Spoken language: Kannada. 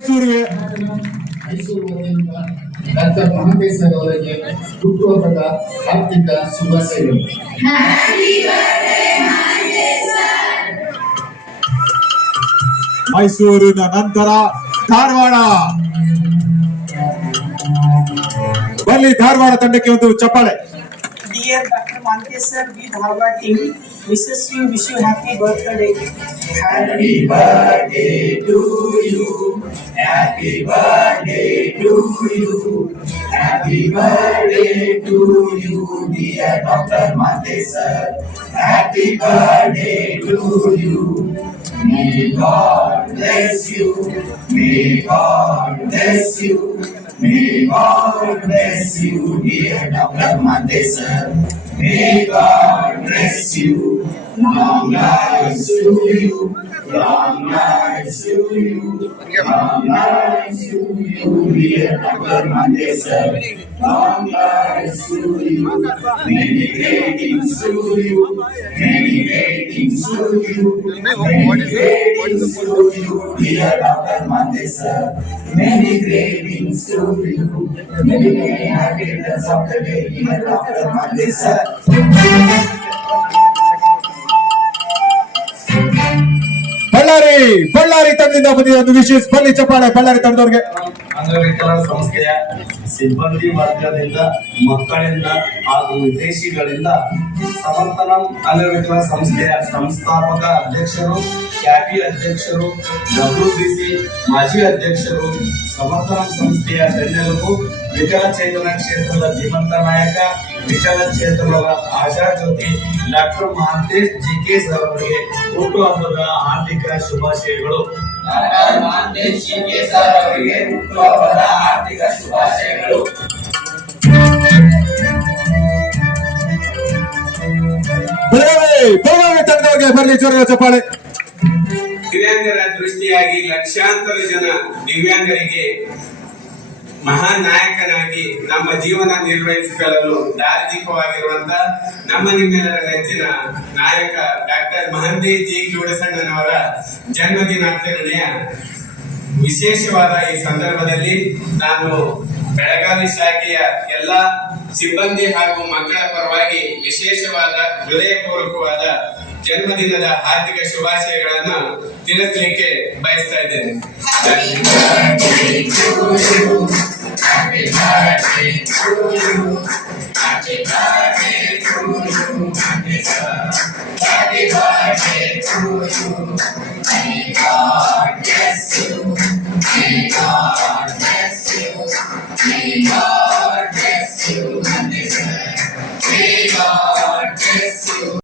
ಮೈಸೂರು ವತಿಯಿಂದ ಡಾಕ್ಟರ್ ಮಹಂತೇಶ್ವರ ಅವರಿಗೆ ಹುಟ್ಟುಹಬ್ಬದ ಹಾರ್ದಿಕ ಶುಭಾಶಯಗಳು. ಮೈಸೂರಿನ ನಂತರ ಧಾರವಾಡ, ಬಲ್ಲಿ ಧಾರವಾಡ ತಂಡಕ್ಕೆ ಒಂದು ಚಪ್ಪಾಳೆ. Dear Dr. Mantesh sir, we Dharwad team wishes you, wish you happy birthday. Happy birthday to you. Happy birthday to you. Happy birthday to you, dear Dr. Mantesh sir. Happy birthday to you. May God bless you. May God bless you. May God bless you, dear Dr. Mantesh sir. May God bless you. Long life to you. Long life to you. Long life to you, dear Dr. Mantesh sir. Long life to you. Many greetings to you. Many greetings to you. Many greetings to you, dear Dr. Mantesh sir. Many greetings to you. Many happy returns of the day, dear Dr. Mantesh sir. Ballari ತಂಡದಿಂದ ಬಂದಿದೆ ಒಂದು ವಿಶೇಷ ಬಲ್ಲಿ ಚಪ್ಪಾಳೆ ಬಳ್ಳಾರಿ ತಂಡದವರಿಗೆ. ಅಂಗವಿಕಲ ಸಂಸ್ಥೆಯ ಸಿಬ್ಬಂದಿ ವರ್ಗದಿಂದ, ಮಕ್ಕಳಿಂದ ಹಾಗೂ ವಿದೇಶಿಗಳಿಂದ ಸಮರ್ಥನಂ ಅಂಗವಿಕಲ ಸಂಸ್ಥೆಯ ಸಂಸ್ಥಾಪಕ ಅಧ್ಯಕ್ಷರು, ಕ್ಯಾಬಿ ಅಧ್ಯಕ್ಷರು, WBC ಮಾಜಿ ಅಧ್ಯಕ್ಷರು, ಸಮರ್ಥನಂ ಸಂಸ್ಥೆಯ ಬೆನ್ನೆಲುಬು, ವಿಕಲಚೇತನ ಕ್ಷೇತ್ರದ ಧೀಮಂತ ನಾಯಕ, ವಿಕಲಚೇತನರ ಆಶಾ ಜ್ಯೋತಿ ಡಾಕ್ಟರ್ ಮಹಂತೇಶ್ ಜಿಕೆ ಸರ್ ಅವರಿಗೆ ಹುಟ್ಟುಹಬ್ಬದ ಹಾರ್ದಿಕ ಶುಭಾಶಯಗಳು. ಮಹಂತೇಶ್ ಜಿಕೆ ಸರ್ ಅವರಿಗೆ ಹುಟ್ಟುಹಬ್ಬದ ಹಾರ್ದಿಕ ಶುಭಾಶಯಗಳು. ಬೆಳಗಾವಿ ತಂಡದವರಿಗೆ ಬರಲಿ ಜೋರಾದ ಚಪ್ಪಾಳೆ. ದಿವ್ಯಾಂಗರ ದೃಷ್ಟಿಯಾಗಿ ಲಕ್ಷಾಂತರ ಜನ ದಿವ್ಯಾಂಗರಿಗೆ ಮಹಾನ್ ನಾಯಕನಾಗಿ ನಮ್ಮ ಜೀವನ ನಿರ್ವಹಿಸಿಕೊಳ್ಳಲು ದಾರಿದೀಪವಾಗಿರುವಂತ ನಮ್ಮ ನಿಮ್ಮೆಲ್ಲರ ನೆಚ್ಚಿನ ನಾಯಕ ಡಾಕ್ಟರ್ ಮಹಂತೇಶ್ ಜಿ ಕ್ಯೂಡಸಣ್ಣನವರ ಜನ್ಮದಿನಾಚರಣೆಯ ವಿಶೇಷವಾದ ಈ ಸಂದರ್ಭದಲ್ಲಿ ನಾನು ಬೆಳಗಾವಿ ಶಾಖೆಯ ಎಲ್ಲ ಸಿಬ್ಬಂದಿ ಹಾಗೂ ಮಕ್ಕಳ ಪರವಾಗಿ ವಿಶೇಷವಾದ ಹೃದಯಪೂರ್ವಕವಾದ ಜನ್ಮದಿನದ ಹಾರ್ದಿಕ ಶುಭಾಶಯಗಳನ್ನು ತಿಳಿಸಲಿಕ್ಕೆ ಬಯಸ್ತಾ ಇದ್ದೇನೆ. Happy birthday to you. Happy birthday to you. Happy birthday to you. May God